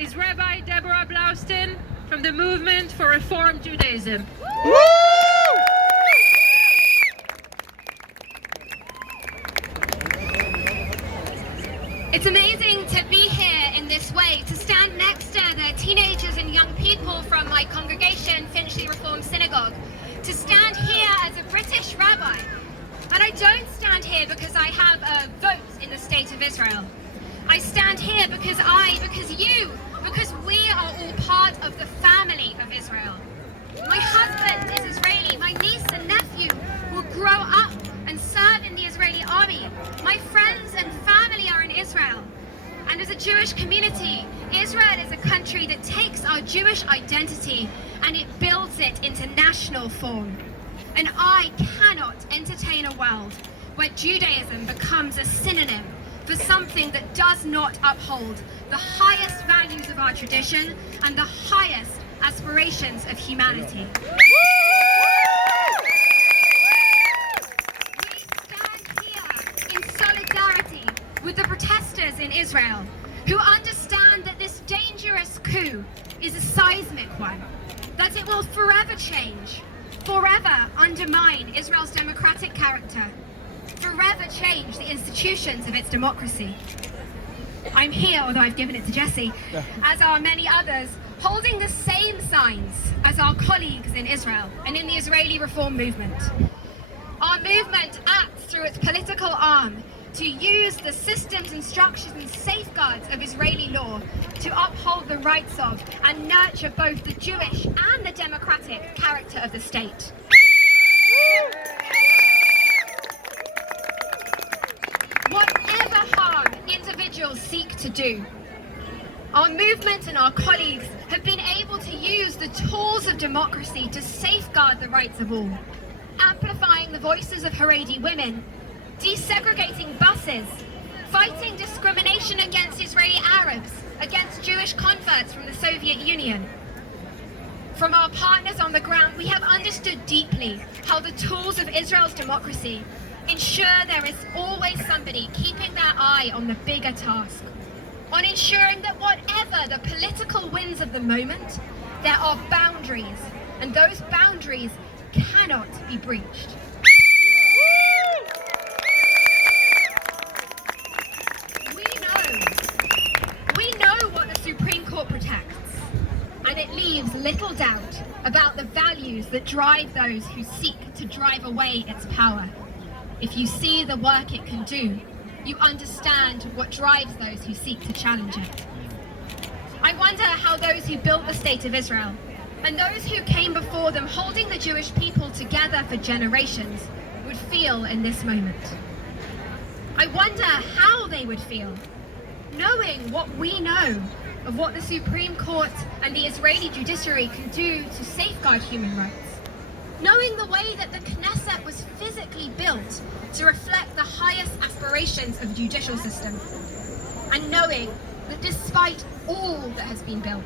is Rabbi Deborah Blausten from the Movement for Reform Judaism. Woo! It's amazing to be here in this way, to stand next to the teenagers and young people from my congregation, Finchley Reformed Synagogue, to stand here as a British rabbi. And I don't stand here because I have a vote in the state of Israel. I stand here because we are all part of the family of Israel. My husband is Israeli, my niece and nephew will grow up and serve in the Israeli army. My friends and family are in Israel. And as a Jewish community, Israel is a country that takes our Jewish identity and it builds it into national form. And I cannot entertain a world where Judaism becomes a synonym for something that does not uphold the highest values of our tradition and the highest aspirations of humanity. We stand here in solidarity with the protesters in Israel who understand that this dangerous coup is a seismic one, that it will forever change, forever undermine Israel's democratic character, forever change the institutions of its democracy. I'm here, although I've given it to Jesse, as are many others, holding the same signs as our colleagues in Israel and in the Israeli reform movement. Our movement acts through its political arm to use the systems and structures and safeguards of Israeli law to uphold the rights of and nurture both the Jewish and the democratic character of the state. Whatever harm individuals seek to do, our movement and our colleagues have been able to use the tools of democracy to safeguard the rights of all, amplifying the voices of Haredi women, desegregating buses, fighting discrimination against Israeli Arabs, against Jewish converts from the Soviet Union. From our partners on the ground, we have understood deeply how the tools of Israel's democracy ensure there is always somebody keeping their eye on the bigger task, on ensuring that whatever the political winds of the moment, there are boundaries, and those boundaries cannot be breached. We know what the Supreme Court protects, and it leaves little doubt about the values that drive those who seek to drive away its power. If you see the work it can do, you understand what drives those who seek to challenge it. I wonder how those who built the state of Israel and those who came before them holding the Jewish people together for generations would feel in this moment. I wonder how they would feel knowing what we know of what the Supreme Court and the Israeli judiciary can do to safeguard human rights. Knowing the way that the Knesset was physically built to reflect the highest aspirations of the judicial system. And knowing that despite all that has been built,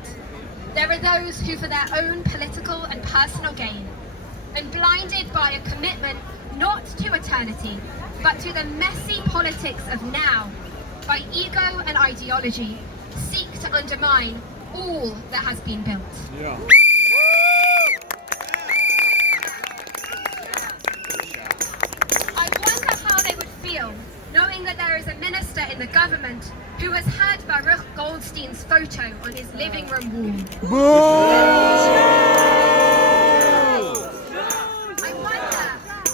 there are those who for their own political and personal gain, and blinded by a commitment not to eternity, but to the messy politics of now, by ego and ideology, seek to undermine all that has been built. Yeah. Knowing that there is a minister in the government who has had Baruch Goldstein's photo on his living room wall. I wonder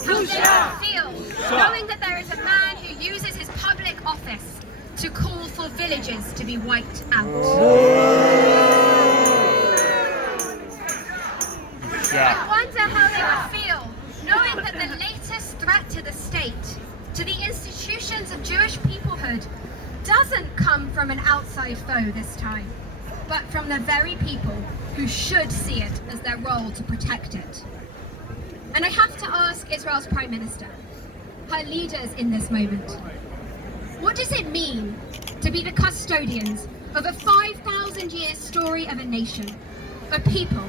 how they would feel knowing that there is a man who uses his public office to call for villages to be wiped out. I wonder how they would feel knowing that the latest threat to the state, to the institutions of Jewish peoplehood, doesn't come from an outside foe this time, but from the very people who should see it as their role to protect it. And I have to ask Israel's Prime Minister, her leaders in this moment, what does it mean to be the custodians of a 5,000-year story of a nation, a people,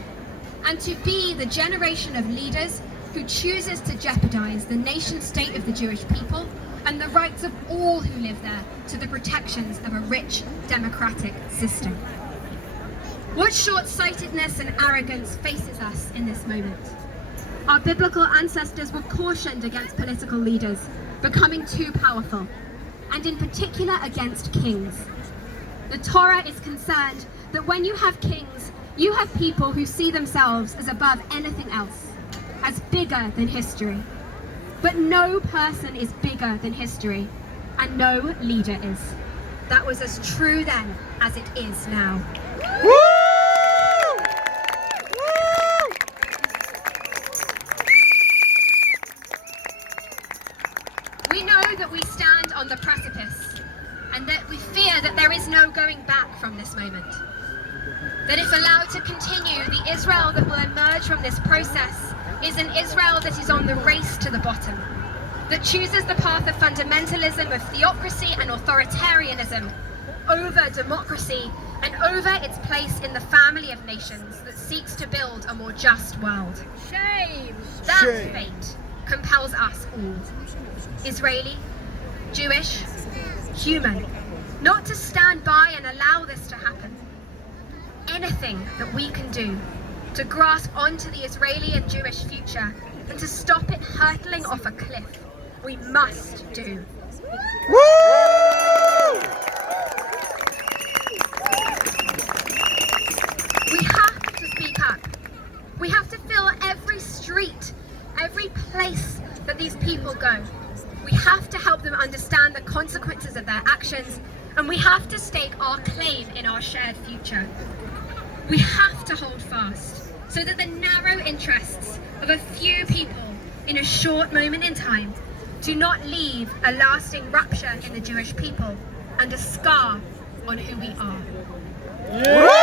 and to be the generation of leaders who chooses to jeopardize the nation state of the Jewish people and the rights of all who live there to the protections of a rich democratic system? What short-sightedness and arrogance faces us in this moment? Our biblical ancestors were cautioned against political leaders becoming too powerful, and in particular against kings. The Torah is concerned that when you have kings, you have people who see themselves as above anything else, as bigger than history. But no person is bigger than history, and no leader is. That was as true then as it is now. Woo! We know that we stand on the precipice, and that we fear that there is no going back from this moment. That if allowed to continue, the Israel that will emerge from this process is an Israel that is on the race to the bottom, that chooses the path of fundamentalism, of theocracy and authoritarianism over democracy and over its place in the family of nations that seeks to build a more just world. Shame! That fate compels us all, Israeli, Jewish, human, not to stand by and allow this to happen. Anything that we can do to grasp onto the Israeli and Jewish future and to stop it hurtling off a cliff, we must do. Woo! We have to speak up. We have to fill every street, every place that these people go. We have to help them understand the consequences of their actions, and we have to stake our claim in our shared future. We have to hold fast so that the narrow interests of a few people in a short moment in time do not leave a lasting rupture in the Jewish people and a scar on who we are. Yeah!